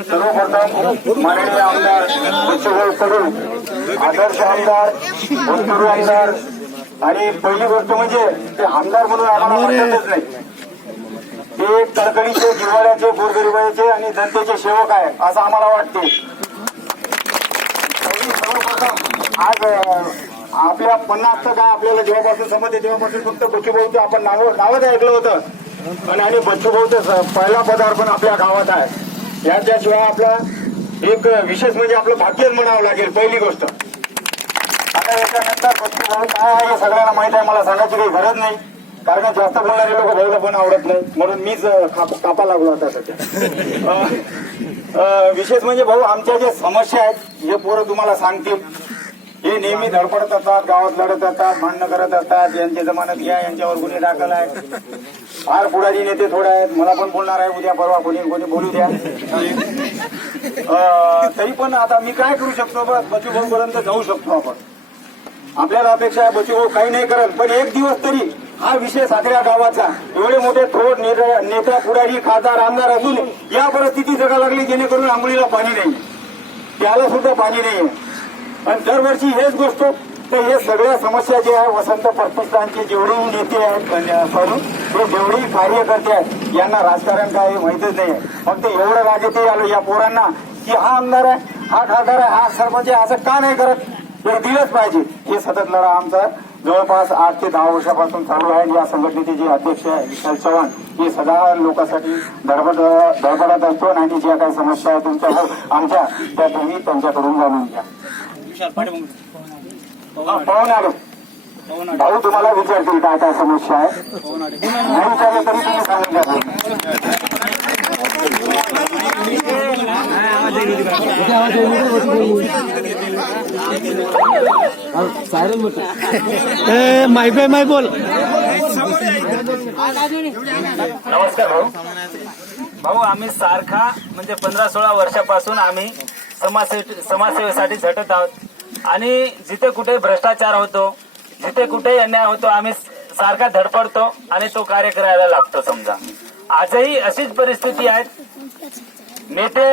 सर्वप्रथम माननीय आमदार बच्चूभाऊ कडू आदर्श आमदार भूतपूर्व आमदार आणि पहिली गोष्ट म्हणजे ते आमदार म्हणून आम्हाला वाटतच नाही ते तळकळीचे जिव्हाळ्याचे गोरगरिबाचे आणि जनतेचे सेवक आहे असं आम्हाला वाटते सर्वप्रथम आज आपल्या पन्नासचं काय आपल्याला जेव्हापासून समजते तेव्हापासून फक्त बच्चूभाऊचं आपण नाव नावच ऐकलं होतं. आणि आणि बच्चूभाऊचं स- पहिला पदार्पण आपल्या गावात आहे. याच्याशिवाय आपला एक विशेष म्हणजे आपलं भाग्यच म्हणावं लागेल पहिली गोष्ट. आता याच्यानंतर बच्चूभाऊ काय आहे सगळ्यांना माहीत आहे मला सांगायची काही गरज नाही. कारण जास्त बोलणारे लोक भाऊला पण आवडत नाही. म्हणून मीच काप- कापा लागलो आता सध्या. विशेष म्हणजे भाऊ आमच्या ज्या समस्या आहेत हे पोरं तुम्हाला सांगतील. हे नेहमी धडपडत असतात गावात लढत असतात भांडणं करत असतात यांच्या जमान्यात घ्या यांच्यावर गुन्हे दाखल आहे फार पुढारी नेते थोडे आहेत. मला पण बोलणार आहे उद्या परवा कोणी कोणी बोलू द्या. तरी पण आता मी काय करू शकतो? बस भाऊ पर्यंत जाऊ शकतो आपण. आपल्याला अपेक्षा आहे बचूभाऊ काही नाही करत पण एक दिवस तरी हा विषय साखऱ्या गावाचा. एवढे मोठे थोड नेता नेता पुढारी खासदार आमदार असून या परिस्थिती जगा लागली जेणेकरून आंघोळीला पाणी नाही त्याला सुद्धा पाणी नाही आणि दरवर्षी हेच गोष्ट तर हे सगळ्या समस्या जे आहे वसंत प्रतिष्ठानचे जेवढेही नेते आहेत म्हणजे सॉरी हे जेवढेही कार्यकर्ते आहेत यांना राजकारण काय हे माहितच नाही आहे. फक्त एवढं राजकीय आलो या पोरांना की हा आमदार आहे हा खासदार आहे हा सरपंच आहे असं का नाही करत? हे दिलंच पाहिजे. हे सतत लढा आमचा जवळपास आठ ते दहा वर्षापासून चालू आहे या संघटनेचे जे अध्यक्ष आहे विशाल चव्हाण हे सदा लोकांसाठी धडपड धडपडत असतो आणि ज्या काही समस्या आहेत तुमच्या हो, आमच्या त्या तुम्ही त्यांच्याकडून जाणून घ्या. हा, पाहून आलो. भाऊ तुम्हाला विचारतील काय काय समस्या आहे? नाही विचारलं तरी तुम्ही सांगून माय बाय माय बोल. नमस्कार भाऊ. भाऊ आम्ही सारखा म्हणजे पंधरा सोळा वर्षापासून आम्ही समाजसेवे समाजसेवेसाठी झटत आहोत. आणि जिथे कुठे भ्रष्टाचार होतो जिथे कुठे अन्याय होतो आम्ही सारखा धडपडतो आणि तो कार्य करायला लागतो समजा. आजही अशीच परिस्थिती आहे. नेते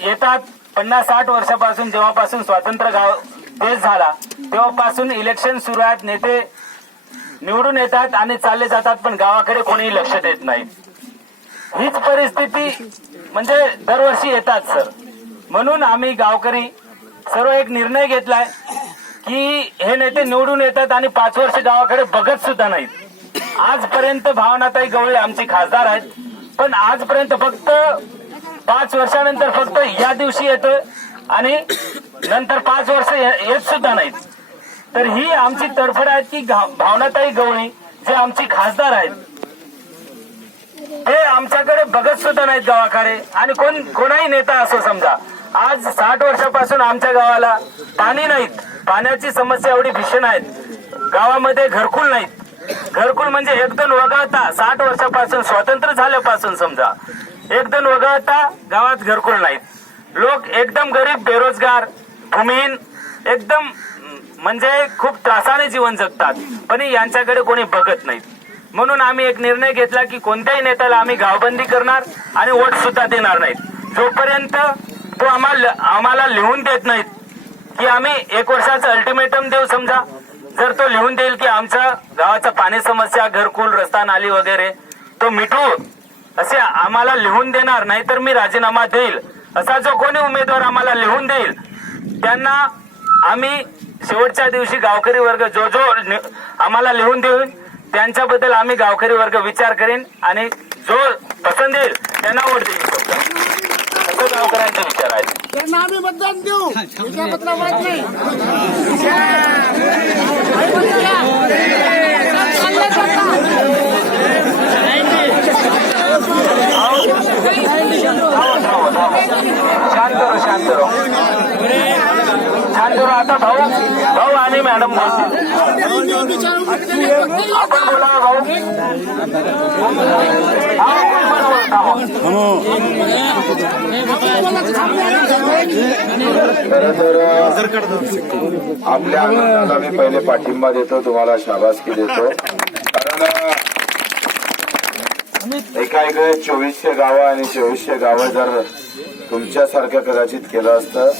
येतात पन्नास साठ वर्षापासून जेव्हापासून स्वातंत्र्य गाव देश झाला तेव्हापासून इलेक्शन सुरू आहेत. नेते निवडून येतात आणि चालले जातात पण गावाकडे कोणीही लक्ष देत नाही. हीच परिस्थिती म्हणजे दरवर्षी येतात सर. म्हणून आम्ही गावकरी सर्व एक निर्णय घेतलाय की हे नेते निवडून येतात आणि पाच वर्ष गावाकडे बघत सुद्धा नाहीत. आजपर्यंत भावनाताई गवळे आमचे खासदार आहेत. पण आजपर्यंत फक्त पाच वर्षानंतर फक्त या दिवशी येतोय आणि नंतर पाच वर्ष येत सुद्धा नाहीत. तर ही आमची तडफड आहे की भावनाताई गवळी जे आमची खासदार आहेत ते आमच्याकडे बघत सुद्धा नाहीत गावाकडे. आणि कोण कोणाही नेता असो समजा आज साठ वर्षापासून आमच्या गावाला पाणी नाहीत. पाण्याची समस्या एवढी भीषण आहेत. गावामध्ये घरकुल नाहीत. घरकुल म्हणजे एक दोन वगळता साठ वर्षापासून स्वातंत्र्य झाल्यापासून समजा. एक दोन वगळता गावात घरकुल नाहीत. लोक एकदम गरीब बेरोजगार भूमिहीन एकदम म्हणजे खूप त्रासाने जीवन जगतात. पण यांच्याकडे कोणी बघत नाहीत. म्हणून आम्ही एक निर्णय घेतला की कोणत्याही नेत्याला आम्ही गावबंदी करणार आणि वोट सुद्धा देणार नाहीत. जोपर्यंत तो आम्हाला आम्हाला लिहून देत नाहीत. की आम्ही एक वर्षाचं अल्टिमेटम देऊ समजा. जर तो लिहून देईल की आमच्या गावाचा पाणी समस्या घरकुल रस्ता नाली वगैरे तो मिटवू. असे आम्हाला लिहून देणार नाही तर मी राजीनामा देईल. असा जो कोणी उमेदवार आम्हाला लिहून देईल त्यांना आम्ही शेवटच्या दिवशी गावकरी वर्ग जो जो आम्हाला लिहून देऊन त्यांच्याबद्दल आम्ही गावकरी वर्ग विचार करेन आणि जो पसंत येईल त्यांना वोट देईल असं गावकऱ्यांचा विचार आहे. त्यांना आम्ही मतदान देऊ. विजयापत्र वाट नाही. शांत शांत राहा. आता भाऊ भाऊ आणि मॅडम आपण बोला भाऊ तर आपल्या आनंदाला मी पहिले पाठिंबा देतो तुम्हाला शाबासकी देतो कारण एका इकडे चोवीसशे गावं आणि चोवीसशे गावं जर तुमच्यासारखं कदाचित केलं असतं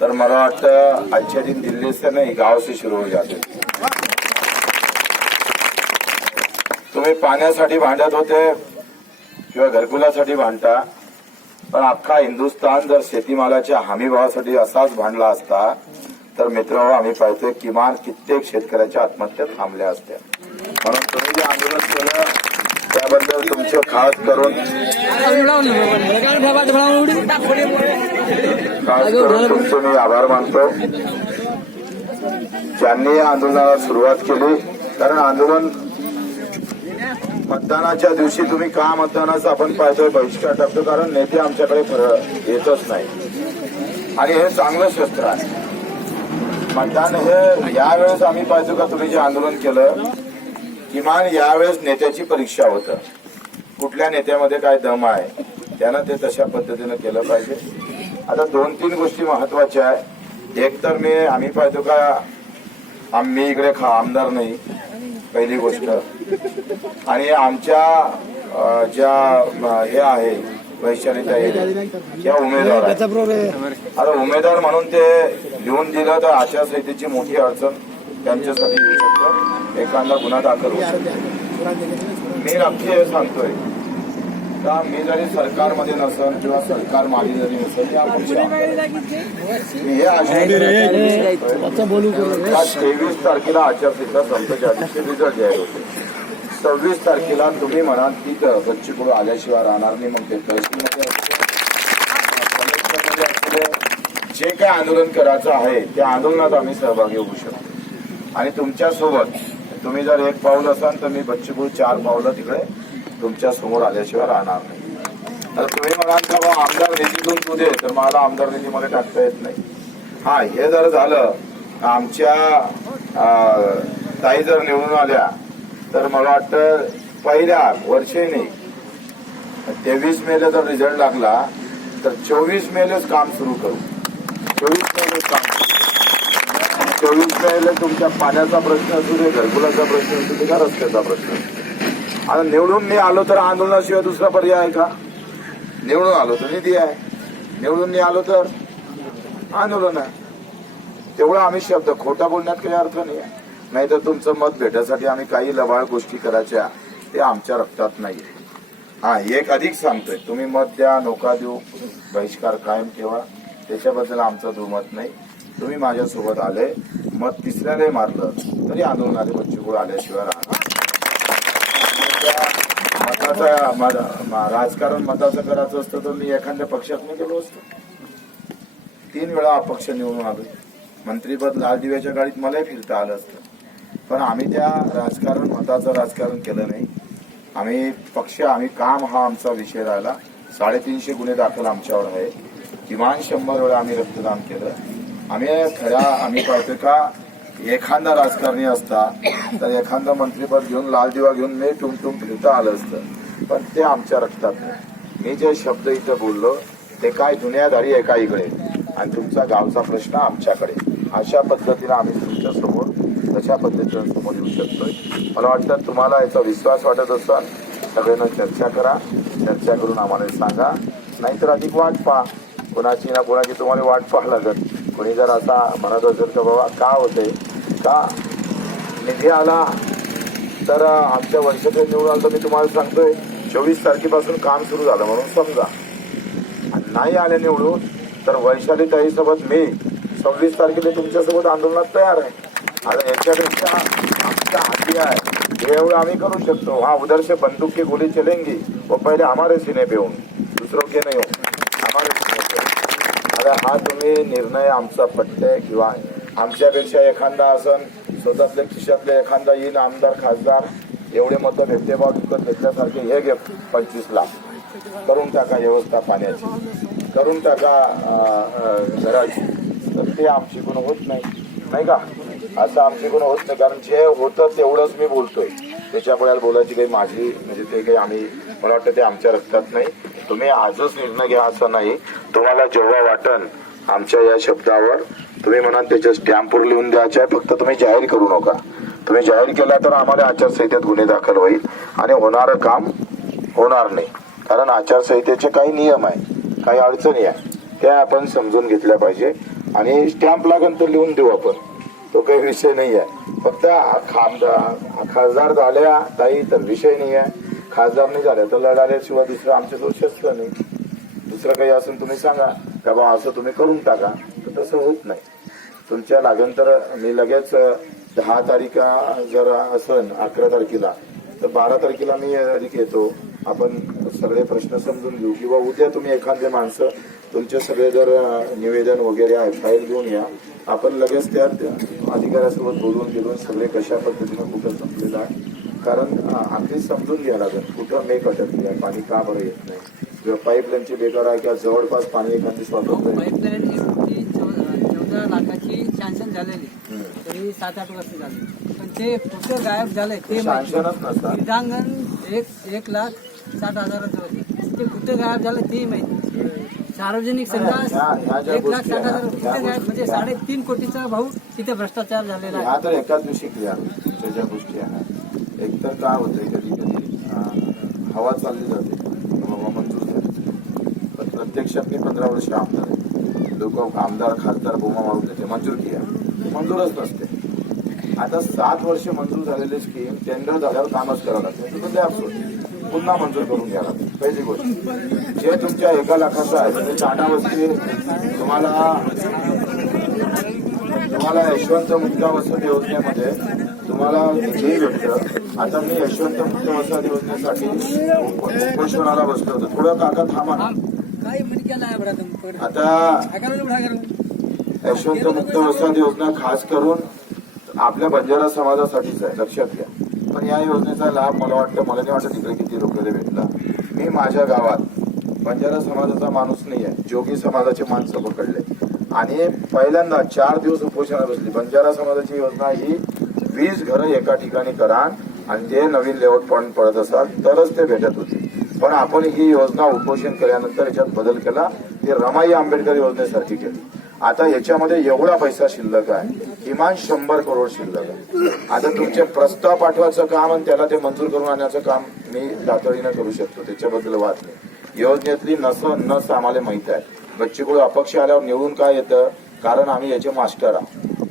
तर मला वाटतं आजच्या दिन दिल्ली से नाही गाव से सुरू हो जाते. तुम्ही पाण्यासाठी भांडत होते किंवा घरकुलासाठी भांडता पण अख्खा हिंदुस्थान जर शेतीमालाच्या हमीभावासाठी असाच भांडला असता तर मित्र आम्ही पाहतोय किमान कित्येक शेतकऱ्याच्या आत्महत्या थांबल्या असत्या. म्हणून तुम्ही जे आंदोलन केलं त्याबद्दल तुमचं खास करून खास करून तुमचे मी आभार मानतो ज्यांनी या आंदोलनाला सुरुवात केली कारण आंदोलन मतदानाच्या दिवशी तुम्ही का मतदानाचा आपण पाहतोय बहिष्कार टाकतो कारण नेते आमच्याकडे येतच नाही. आणि हे चांगलं शस्त्र आहे. मतदान हे यावेळेस आम्ही पाहतो का तुम्ही जे आंदोलन केलं किमान यावेळेस नेत्याची परीक्षा होतं. कुठल्या नेत्यामध्ये काय दम आहे त्यानं ते तशा पद्धतीनं केलं पाहिजे. आता दोन तीन गोष्टी महत्त्वाच्या आहे. एक तर मी आम्ही पाहतो का आम्ही इकडे खा आमदार नाही पहिली गोष्ट. आणि आमच्या ज्या हे आहे वैशालीच्या त्या उमेदवार आहेत. आता उमेदवार म्हणून ते लिहून दिलं तर आचारसंहितेची मोठी अडचण त्यांच्यासाठी येऊ शकतं. एखादा गुन्हा दाखल होऊ शकतो. मी नक्की हे सांगतोय. का मी जरी सरकारमध्ये नसन किंवा सरकार मागे जरी नसेल हे तेवीस तारखेला आचारसंहिता संपच्या दिवशी रिझल्ट जाहीर होते. सव्वीस तारखेला तुम्ही म्हणाल तिथं बच्चीकडून आल्याशिवाय राहणार नाही मग ते तहसीलमध्ये जे काय आंदोलन करायचं आहे त्या आंदोलनात आम्ही सहभागी होऊ शकतो. आणि तुमच्यासोबत तुम्ही जर एक पाऊल असाल तर मी बच्चीपूर चार पावलं तिकडे तुमच्यासमोर आल्याशिवाय राहणार नाही. तर तुम्ही म्हणाल का बा आमदार निधीतून तू दे. तर मला आमदार निधी मला टाकता येत नाही. हा हे जर झालं आमच्या ताई जर निवडून आल्या तर मला वाटतं पहिल्या वर्षेने तेवीस मेला जर रिझल्ट लागला तर चोवीस मेलेच काम सुरू करू. चोवीस मेलेच काम चोवीस मेला तुमच्या पाण्याचा प्रश्न असू दे घरकुलाचा प्रश्न असू दे का रस्त्याचा प्रश्न असू दे. आता निवडून मी आलो तर आंदोलनाशिवाय दुसरा पर्याय आहे का? निवडून आलो तर निधी आहे. निवडून नाही आलो तर आंदोलन आहे. तेवढा आम्ही शब्द खोटा बोलण्यात काही अर्थ नाही आहे. नाहीतर तुमचं मत भेटायसाठी आम्ही काही लबाळ गोष्टी करायच्या ते आमच्या रक्तात नाही हा एक अधिक सांगतोय. तुम्ही मत द्या नोका देऊ बहिष्कार कायम ठेवा. त्याच्याबद्दल आमचं दुमत नाही. तुम्ही माझ्यासोबत आले मत तिसऱ्याने मारलं तरी आंदोलनाचे बच्चूकुळ आल्याशिवाय मताचा मा- राजकारण मताचं करायचं असतं तर मी एखाद्या पक्षात मी गेलो असतो. तीन वेळा अपक्ष निवडून आलो. मंत्रीपद लाल दिव्याच्या गाडीत मलाही फिरता आलं असतं. पण आम्ही त्या राजकारण मताचं राजकारण केलं नाही. आम्ही पक्ष आम्ही काम हा आमचा विषय राहिला. साडेतीनशे गुन्हे दाखल आमच्यावर आहे. किमान शंभर वेळा आम्ही रक्तदान केलं. आम्ही खऱ्या आम्ही पाहतो का एखादा राजकारणी असता तर एखादा मंत्रीपद घेऊन लाल दिवा घेऊन मी टुमटुम फिरता आलं असतं. पण ते आमच्या रक्तात नाही. मी जे शब्द इथं बोललो ते काय दुनियादारी एका इकडे? आणि तुमचा गावचा प्रश्न आमच्याकडे. अशा पद्धतीनं आम्ही तुमच्यासमोर तशा पद्धतीनं समोर येऊ शकतोय. मला वाटतं तुम्हाला याचा विश्वास वाटत असाल. सगळ्यांना चर्चा करा. चर्चा करून आम्हाला सांगा. नाहीतर अधिक वाट पहा. कोणाची ना कोणाची तुम्हाला वाट पाहा लागत कोणी जर असा म्हणत असेल तर बाबा का होते का निधी आला. तर आमच्या वर्षाचे निवडून आलं तर मी तुम्हाला सांगतोय चोवीस तारखेपासून काम सुरू झालं म्हणून समजा. नाही आले निवडून तर वैशाली ताईसोबत मी सव्वीस तारखेला तुमच्यासोबत आंदोलनात तयार आहे. आता याच्यापेक्षा आमच्या हाती आहे हे एवढं आम्ही करू शकतो. हा उधर से बंदूक की गोली चलेंगी व पहिले हमारे सिने पे होऊन दुसरं के नाही हो. हमारे सिने पे आता हा तुम्ही निर्णय आमचा पट्टे किंवा आमच्यापेक्षा एखादा असन स्वतःतल्या खिशातले एखादा येईल आमदार खासदार एवढे मतं भेटते बा विकत घेतल्यासारखे हे घे पंचवीस लाख. करून टाका व्यवस्था पाण्याची. करून टाका घराची. तर ते आमची कोण होत नाही. नाही का? असं आमची गुण होत नाही. कारण जे होतं तेवढंच मी बोलतोय. त्याच्यामुळे बोलायची काही माझी म्हणजे ते काही आम्ही मला वाटतं ते आमच्या रक्तात नाही. तुम्ही आजच निर्णय घ्या असं नाही. तुम्हाला जेव्हा वाटन आमच्या या शब्दावर तुम्ही म्हणाल त्याच्या स्टॅम्पवर लिहून द्यायचे फक्त तुम्ही जाहीर करू नका. तुम्ही जाहीर केला तर आम्हाला आचारसंहितेत गुन्हे दाखल होईल आणि होणारं काम होणार नाही. कारण आचारसंहितेचे काही नियम आहे काही अडचणी आहे त्या आपण समजून घेतल्या पाहिजे. आणि स्टॅम्प लागेल तर लिहून देऊ आपण. तो काही विषय नाही आहे. फक्त खासदार खासदार झाल्या ताई तर विषय नाही आहे. खासदार नाही झाल्या तर लढाल्याशिवाय दुसरं आमच्या शस्त्र नाही. दुसरं काही असेल तुम्ही सांगा. का बा असं तुम्ही करून टाका. तर तसं होत नाही. तुमच्या लागेल तर मी लगेच दहा तारीखा जर असन अकरा तारखेला तर बारा तारखेला मी अधिक येतो. आपण सगळे प्रश्न समजून घेऊ. किंवा उद्या तुम्ही एखादे माणसं तुमचे सगळे जर निवेदन वगैरे आहे फाईल घेऊन या. आपण लगेच त्या अधिकाऱ्यासोबत बोलून गेलून सगळे कशा पद्धतीनं कुठं संपलेलं आहे. कारण अ, समजून घ्या लागेल. कुठं मेक अटकली आहे पाणी का बरं येत नाही. किंवा पाईपलाईनची बेकार आहे किंवा जवळपास पाणी एखादी स्वातंत्र्य आहे. पाईपलाईन चौ- चौदा लाखाची सँक्शन झालेली. तरी सात आठ वर्ष झाली. पण ते कुठं गायब झालंय ते माहिती. शासनच नसतात. क्रीडांगण एक एक लाख साठ हजाराचं होते. ते कुठं गायब झालं ते माहिती. सार्वजनिक ह्या- ह्या संघ ज्या एक लाख गोष्टी साठ आहे हजार ना, कुठे गायब. म्हणजे गोष्टी- साडेतीन कोटीचा भाऊ तिथे भ्रष्टाचार झालेला ह्या आहे तर एकाच दिवशी तुमच्या ज्या गोष्टी आहे एकतर काय होतंय कधी कधी हवा चालली जाते बाबा मंजूर झाली पण प्रत्यक्षात मी पंधरा वर्ष आमदार आहे लोक आमदार खासदार बोमा मारून देते. मंजूर किया मंजूरच नसते. आता सात वर्ष मंजूर झालेली स्कीम टेंडर झाल्यावर कामच करावं लागतं. तर ते पुन्हा मंजूर करून घ्या पहिली गोष्ट. जे तुमच्या एका लाखाचं आहे ते टाटा तुम्हाला तुम्हाला यशवंत मुक्त वसत योजनेमध्ये तुम्हाला जे भेटतं आता मी यशवंत मुक्त वसत योजनेसाठी उप- उपोषणाला बसलो होतो. थोडं काका थांबा आता यशवंत मुक्त वसत योजना खास करून आपल्या बंजारा समाजासाठीच आहे लक्षात घ्या. पण या योजनेचा लाभ मला वाटतं मला नाही वाटत तिकडे किती लोकांना भेटला. मी माझ्या गावात बंजारा समाजाचा माणूस नाही आहे जोगी समाजाचे माणसं पकडले. आणि पहिल्यांदा चार दिवस उपोषणाला बसली. बंजारा समाजाची योजना ही वीस घरं एका ठिकाणी करा आणि ते नवीन लेआउट पॉईंट पडत असाल तरच ते भेटत होते. पण आपण ही योजना उपोषण केल्यानंतर याच्यात बदल केला ती रमाई आंबेडकर योजनेसारखी केली. आता याच्यामध्ये एवढा पैसा शिल्लक आहे. किमान शंभर करोड शिल्लक आहे. आता तुमचे प्रस्ताव पाठवायचं काम आणि त्याला ते मंजूर करून आणण्याचं काम मी तातडीनं करू शकतो. त्याच्याबद्दल वाद नाही. योजनेतली नस नस आम्हाला माहीत आहे. बच्चीकुळ अपक्ष आल्यावर निवडून काय येतं? कारण आम्ही याचे मास्टर आहोत.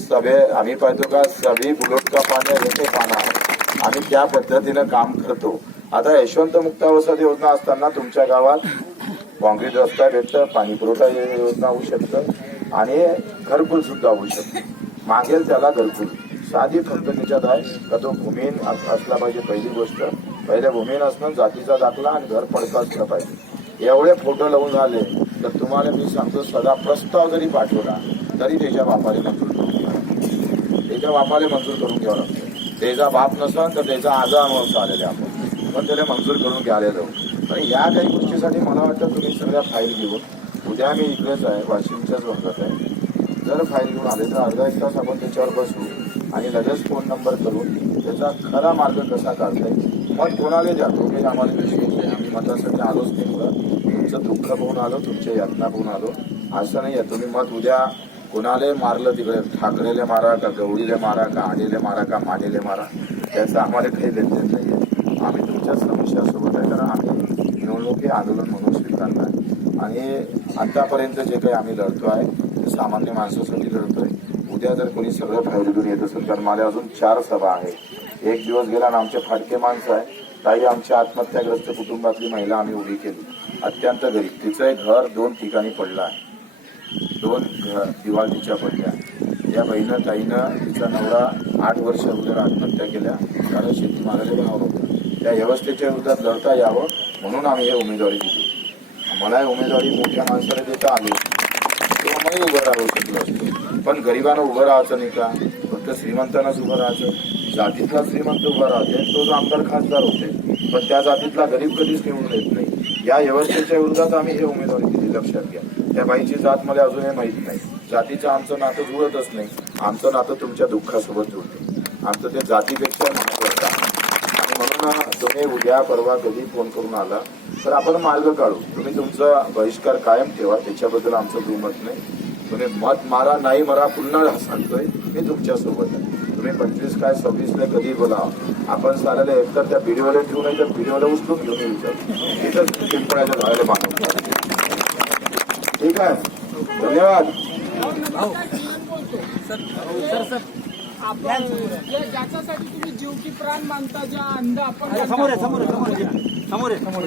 सभे आम्ही पाहतो का सभी बुलेट का याचे येते पाना आम्ही त्या पद्धतीनं काम करतो. आता यशवंत मुक्त वसत योजना असताना तुमच्या गावात काँक्रीट रस्ता भेटतं पाणी पुरवठा योजना होऊ शकतं आणि घरकुल सुद्धा होऊ शकतं. मागेल त्याला घरकुल. साधी फक्त त्याच्यात आहे का तो भूमीन असला पाहिजे पहिली गोष्ट. पहिल्या भूमीन असणं जातीचा दाखला आणि घर पडता असलं पाहिजे. एवढे फोटो लावून झाले तर तुम्हाला मी सांगतो सदा प्रस्ताव जरी पाठवला तरी त्याच्या बापाने मंजूर करून त्याच्या बापाने मंजूर करून घ्यावं लागतं. त्याचा बाप नसन तर त्याचा आजा अनुभव आलेले आपण. पण त्याला मंजूर करून घ्यायला जाऊ आणि या काही गोष्टीसाठी मला वाटतं तुम्ही सगळ्या फाईल घेऊन उद्या मी इकडेच आहे वाशिमच्याच भागात आहे. जर फाईल घेऊन आले तर अर्धा एक तास आपण त्याच्यावर बसू आणि लगेच फोन नंबर करून त्याचा खरा मार्ग कसा काढता येईल? मग कोणाला द्या? तुम्ही आम्हाला विषय नाही आम्ही मतासाठी आलोच नाही मुलं तुमचं दुःख पाहून आलो तुमच्या यातना पाहून आलो. असं नाही आहे. तुम्ही मत उद्या कोणाला मारलं तिकडे? ठाकरेले मारा का गवळीले मारा का आडीले मारा का मानेले मारा? त्याचं आम्हाला काही देत नाही. आम्ही तुमच्या समस्यासोबत आहे कारण आम्ही निवडणूक हे आंदोलन म्हणून स्वीकारणार आणि आतापर्यंत जे काही आम्ही लढतो आहे ते सामान्य माणसासाठी लढतो आहे उद्या जर कोणी सगळं फायदे येत असेल तर मला अजून चार सभा आहे एक दिवस गेला आणि आमचे फाटके माणसं आहे काही आमच्या आत्महत्याग्रस्त कुटुंबातली महिला आम्ही उभी केली. अत्यंत गरीब. तिचं एक घर दोन ठिकाणी पडलं आहे. दोन घ- दिवाळीच्या पडल्या. या बहिणं ताईनं तिचा नवरा आठ वर्ष अगोदर आत्महत्या केल्या. कारण शेती मागायला भाव नव्हता. त्या व्यवस्थेच्या विरोधात लढता यावं म्हणून आम्ही हे उमेदवारी दिली. मला उमेदवारी मोठ्या माणसाला देता आली. तेव्हा मी उभं राहू शकलो असतो. पण गरिबांना उभं राहायचं नाही का? फक्त श्रीमंतांनाच उभं राहायचं. जातीतला श्रीमंत उभा राहते तोच आमदार खासदार होते पण त्या जातीतला गरीब कधीच निवडून येत नाही. या व्यवस्थेच्या विरोधात आम्ही हे उमेदवारी दिली. लक्षात घ्या. त्या बाईची जात मला अजूनही माहीत नाही. जातीचं आमचं नातं जुळतच नाही. आमचं नातं तुमच्या दुःखासोबत जुळतं. आमचं ते जातीपेक्षा महत्वाचं आहे. म्हणून तुम्ही उद्या परवा कधी फोन करून आला. तर आपण मार्ग काढू. तुम्ही तुमचा बहिष्कार कायम ठेवा. त्याच्याबद्दल आमचं दुमत नाही. तुम्ही मत मारा नाही मारा पुन्हा सांगतोय. मी तुमच्यासोबत आहे. तुम्ही पंचवीस काय सव्वीसला कधी बोला. आपण चालायला एकतर त्या व्हिडिओला ठेवू नाही तर व्हिडिओला उचलून घेऊन येऊ. शकतो तिथंच पिंपळाच्या झाडाला मानव ठीक आहे? धन्यवाद. जे- ज्याच्यासाठी तुम्ही जीव की प्राण मानता ज्या अंध आपण समोर आहे समोर आहे समोर आहे. समोर आहे. समोर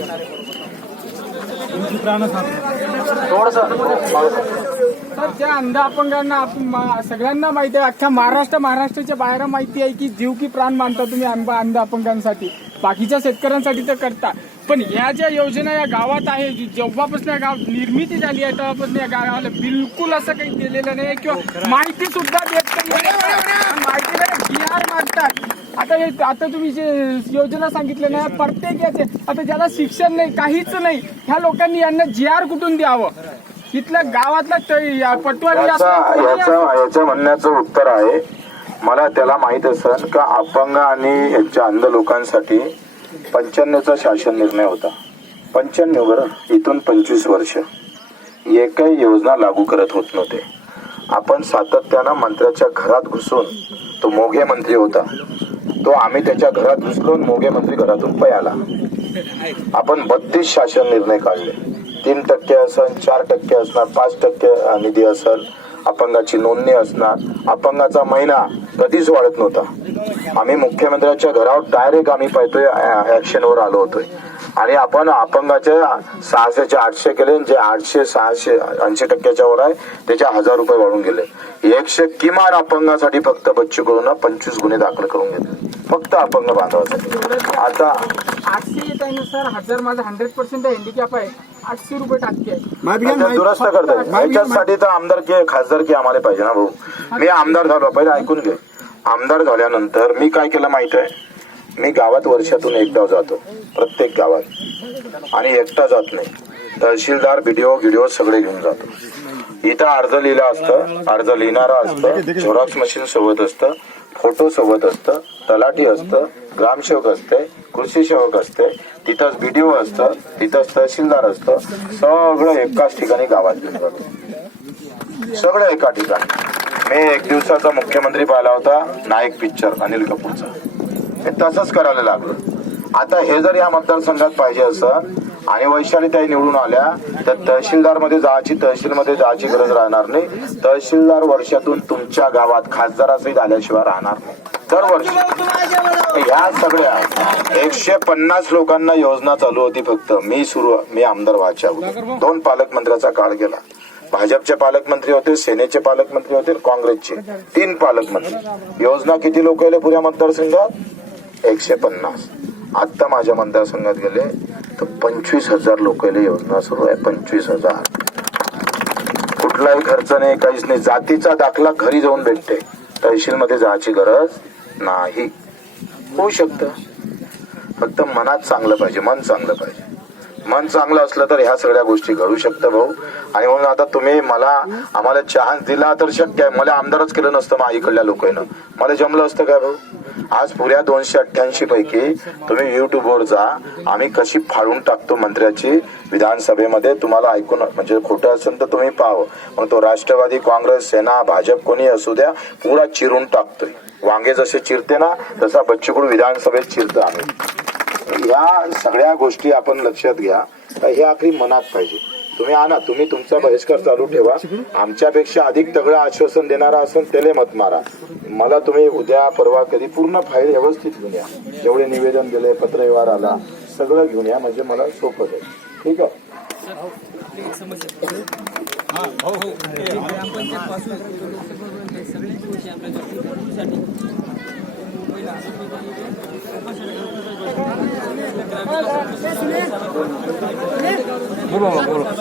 तर त्या अंध अपंगांना आप- मा- सगळ्यांना माहिती आहे अख्ख्या महाराष्ट्र महाराष्ट्राच्या बाहेर माहिती आहे की जीव की प्राण मानता तुम्ही अंध अंध अपंगांसाठी. बाकीच्या शेतकऱ्यांसाठी तर करता. पण या ज्या योजना या गावात आहे जी- जेव्हापासून या गाव निर्मिती झाली आहे तेव्हापासून या गावाला बिलकुल असं काही दिलेलं नाही किंवा माहिती सुद्धा देत नाही. माहिती नाही बिहार मागतात आता हे आता तुम्ही जे योजना सांगितल्या ना प्रत्येक याचे आता ज्याला शिक्षण नाही काहीच नाही ह्या लोकांनी यांना जी आर कुठून द्यावं? तिथल्या गावातला त- या पटवारी. याच्या म्हणण्याचं उत्तर आहे मला त्याला माहीत असेल का अपंग आणि यांच्या अंध लोकांसाठी पंच्याण्णवचा शासन निर्णय होता. पंच्याण्णव इथून पंचवीस वर्ष. एकही योजना लागू करत होत नव्हते. आपण सातत्यानं मंत्र्याच्या घरात घुसून तो मोघे मंत्री होता. तो आम्ही त्याच्या घरात घुसलो मोघे मंत्री घरातून पळाला आपण बत्तीस शासन निर्णय काढले. तीन टक्के असेल चार टक्के असणार पाच टक्के निधी असेल अपंगाची नोंदणी असणार. अपंगाचा महिना कधीच वाढत नव्हता. आम्ही मुख्यमंत्र्यांच्या घरावर डायरेक्ट आम्ही पाहतोय ऍक्शनवर आलो होतोय. आणि आपण अपंगाच्या सहाशेचे आठशे केले जे आठशे सहाशे ऐंशी टक्क्याच्या वर आहे त्याच्या हजार रुपये वाढून गेले. एकशे किमान अपंगासाठी फक्त बच्चू करून पंचवीस गुन्हे दाखल करून घेतले. फक्त अपंग बांधवासाठी आता आठशे येत आहे ना सर हजार माझा हंड्रेड पर्सेंट हँडिकॅप आहे. आठशे रुपये टाके आहे. आता दुरुस्त करताय याच्यासाठी तर आमदारकी खासदारकी आम्हाला पाहिजे ना भाऊ? मी आमदार झालो पहिले ऐकून घे. आमदार झाल्यानंतर मी काय केलं माहीत आहे? मी गावात वर्षातून एकदा जातो प्रत्येक गावात. आणि एकटा जात नाही. तहसीलदार व्हिडिओ व्हिडिओ सगळे घेऊन जातो. इथं अर्ज लिहिलं असतं अर्ज लिहिणारं असतं झेरॉक्स मशीन सोबत असतं. फोटो सोबत असतं तलाठी असतं ग्रामसेवक असते कृषी सेवक असते तिथंच व्हिडिओ असतं तिथंच तहसीलदार असतं सगळं एकाच ठिकाणी गावात घेऊन जातो. सगळं एका ठिकाणी. मी एक दिवसाचा मुख्यमंत्री पाहिला होता नायक पिक्चर अनिल कपूरचा. हे तसंच करायला लागलं. आता हे जर या मतदारसंघात पाहिजे असं आणि वैशाली ताई निवडून आल्या. तर तहसीलदारमध्ये जायची तहसील मध्ये जायची गरज राहणार नाही. तहसीलदार वर्षातून तुमच्या गावात खासदारासहित आल्याशिवाय राहणार नाही. दरवर्षी. ह्या सगळ्या एकशे पन्नास लोकांना योजना चालू होती फक्त. मी सुरू मी आमदार व्हायच्या अगोदर. दोन पालकमंत्र्याचा काळ गेला. भाजपचे पालकमंत्री होते सेनेचे पालकमंत्री होते काँग्रेसचे. तीन पालकमंत्री. योजना किती लोक आले पुऱ्या मतदारसंघात? एकशे पन्नास. आत्ता माझ्या मतदारसंघात गेले तर पंचवीस हजार लोकांना योजना सुरू आहे पंचवीस हजार. कुठलाही खर्च नाही काहीच नाही. जातीचा दाखला घरी जाऊन भेटते. तहसील मध्ये जायची गरज नाही. होऊ शकतं. फक्त मनात चांगलं पाहिजे मन चांगलं पाहिजे. मन चांगलं असलं तर ह्या सगळ्या गोष्टी घडू शकतं भाऊ. आणि म्हणून आता तुम्ही मला आम्हाला चान्स दिला तर शक्य आहे. मला आमदारच केलं नसतं मग इकडल्या लोकांना. मला जमलं असतं काय भाऊ? आज पुऱ्या दोनशे अठ्ठ्याऐंशी पैकी तुम्ही युट्यूबवर जा. आम्ही कशी फाडून टाकतो मंत्र्याची विधानसभेमध्ये तुम्हाला ऐकून म्हणजे खोटं असेल तर तुम्ही पाहावं. मग तो राष्ट्रवादी काँग्रेस सेना भाजप कोणी असू द्या पुरा चिरून टाकतोय. वांगे जसे चिरते ना तसा बच्चूकडू विधानसभेत चिरतो आम्ही. या सगळ्या गोष्टी आपण लक्षात घ्या. तर हे आखरी मनात पाहिजे. तुम्ही आणा तुम्ही तुमचा बहिष्कार चालू ठेवा. आमच्यापेक्षा अधिक तगडं आश्वासन देणारा असून त्याला मत मारा. मला तुम्ही उद्या परवा कधी पूर्ण फाईल व्यवस्थित घेऊन या. जेवढे निवेदन दिले पत्रव्यवहार आला सगळं घेऊन या. म्हणजे मला सोपं जाईल. ठीक आहे? ग्रामपंचायत पासून हो, हो. लोकसभेपर्यंत सगळ्याच गोष्टी आपल्यासाठी बोला बोला